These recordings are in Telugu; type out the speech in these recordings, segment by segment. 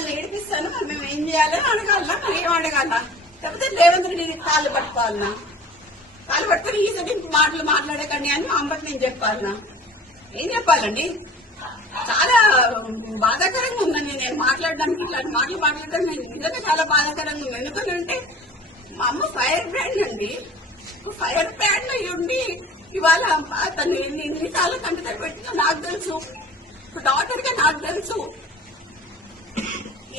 మమ్మల్ని ఏడిపిస్తాను, మరి మేము ఏం చేయాలని అడగాలనా, మరి ఏం అడగాల? లేకపోతే రేవంత్ రెడ్డి కాళ్ళు పట్టుకోవాలనా? కాళ్ళు పట్టుకుని ఈసారి మాటలు మాట్లాడకండి అని మా అమ్మకి నేను చెప్పాలనా? ఏం చెప్పాలండి? చాలా బాధాకరంగా ఉందండి నేను మాట్లాడడానికి, ఇట్లాంటి మాటలు మాట్లాడడం నిజంగా చాలా బాధాకరంగా ఉంది. ఎందుకంటే మా అమ్మ ఫైర్ బ్రాండ్ అండి. ఫైర్ బ్రాండ్ అయ్యి ఉండి ఇవాళ తను ఎన్నిసార్లు కంటి పెట్టిందో నాకు తెలుసు, డాక్టర్ గా నాకు తెలుసు.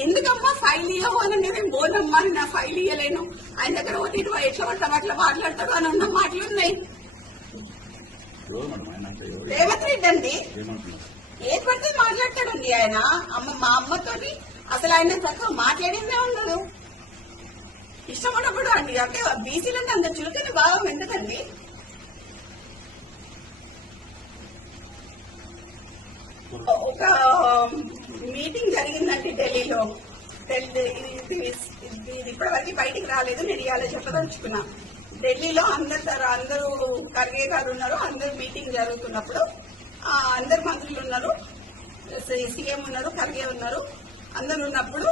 ఎందుకమ్మా ఫైల్ ఇవ్వవు అని నేను పోనమ్మా, నా ఫైల్ ఇవ్వలేను, ఆయన దగ్గర పోతే ఇటు ఎట్లా పడతాం అట్లా మాట్లాడతాడు అని ఉన్న మాటలు ఉన్నాయి. రేవంత్ రెడ్డి అండి ఏది పడితే మాట్లాడతాడండి ఆయన. మా అమ్మతోని అసలు ఆయన చక్కగా మాట్లాడిందే ఉండదు. ఇష్టం ఉన్నప్పుడు అండి, అంటే బీసీలంటే అంత చురుకని భావం ఎందుకండి? ఒక మీటింగ్ జరిగిందండి ఢిల్లీలో. ఇది ఇప్పటివరకు బయటికి రాలేదు, నేను ఇవాళ చెప్పదలుచుకున్నా. ఢిల్లీలో అందరూ ఖర్గే గారు ఉన్నారు, అందరు మీటింగ్ జరుగుతున్నప్పుడు అందరు మంత్రులు ఉన్నారు, సీఎం ఉన్నారు, ఖర్గే ఉన్నారు, అందరు ఉన్నప్పుడు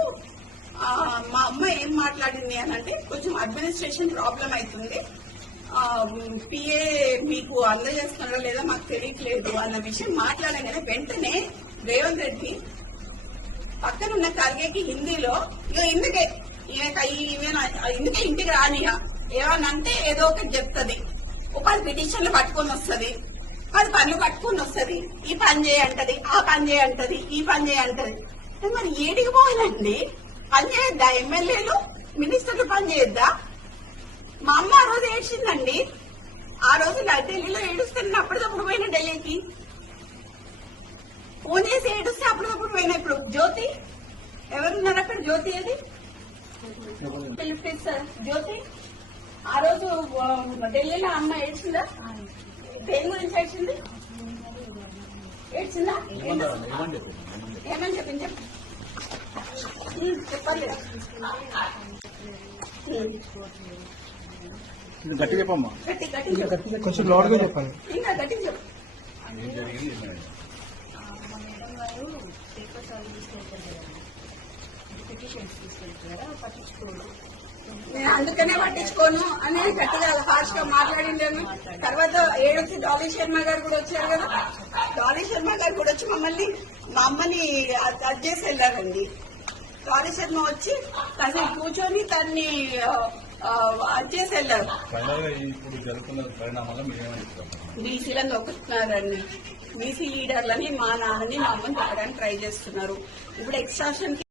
మా అమ్మ ఏం మాట్లాడింది అని అంటే, కొంచెం అడ్మినిస్ట్రేషన్ ప్రాబ్లం అవుతుంది, పిఏ మీకు అందజేస్తున్నారా లేదా మాకు తెలియట్లేదు అన్న విషయం మాట్లాడగానే వెంటనే రేవంత్ రెడ్డి పక్కన ఉన్న ఖర్గేకి హిందీలో ఇందుకే ఇంటికి రానియా ఏమనంటే ఏదో ఒకటి చెప్తుంది, ఒక 10 పిటిషన్లు పట్టుకొని వస్తుంది, 10 పనులు పట్టుకొని వస్తుంది, ఈ పని చేయంటది, ఆ పని చేయంటది, ఈ పని చేయంటది. మరి ఏడికి పోవాలండి? పని చేయొద్దా? ఎమ్మెల్యేలు మినిస్టర్లు పని చేయొద్దా? మా అమ్మ ఆ రోజు ఏడ్చిందండి. ఆ రోజు ఢిల్లీలో ఏడుస్తే అప్పటికప్పుడు పోయిన ఢిల్లీకి ఫోన్ చేసి ఏడుస్తే అప్పటికప్పుడు పోయినా. ఇప్పుడు జ్యోతి ఎవరున్నారు అక్కడ? జ్యోతి అది సార్ జ్యోతి ఆ రోజు ఢిల్లీలో అమ్మ ఏడ్చిందా? దేని గురించి ఏడ్చింది? ఏడ్చిందా? ఏమని చెప్పింది చెప్పాలి. గట్టి చెప్పమ్మా, కొంచెం లోడ్గా చెప్పాలి. ఇంకా గట్టి చెప్పు. నేను అందుకనే పట్టించుకోను అనేది గట్టిగా హార్ష్ గా మాట్లాడిందేమో. తర్వాత ఏడొచ్చి డాలీ శర్మ గారు కూడా వచ్చారు కదా, డాలీ శర్మ గారు కూడా వచ్చి మా అమ్మని అది చేసి వెళ్ళారండి. డాలీ శర్మ వచ్చి కాసేపు కూర్చొని తన్ని అది చేసి వెళ్ళారు. బీసీలను నొక్కుతున్నారండి, బీసీ లీడర్లని మా నాన్నని మా అమ్మని చెప్పడానికి ట్రై చేస్తున్నారు. ఇప్పుడు ఎక్స్ట్రాషన్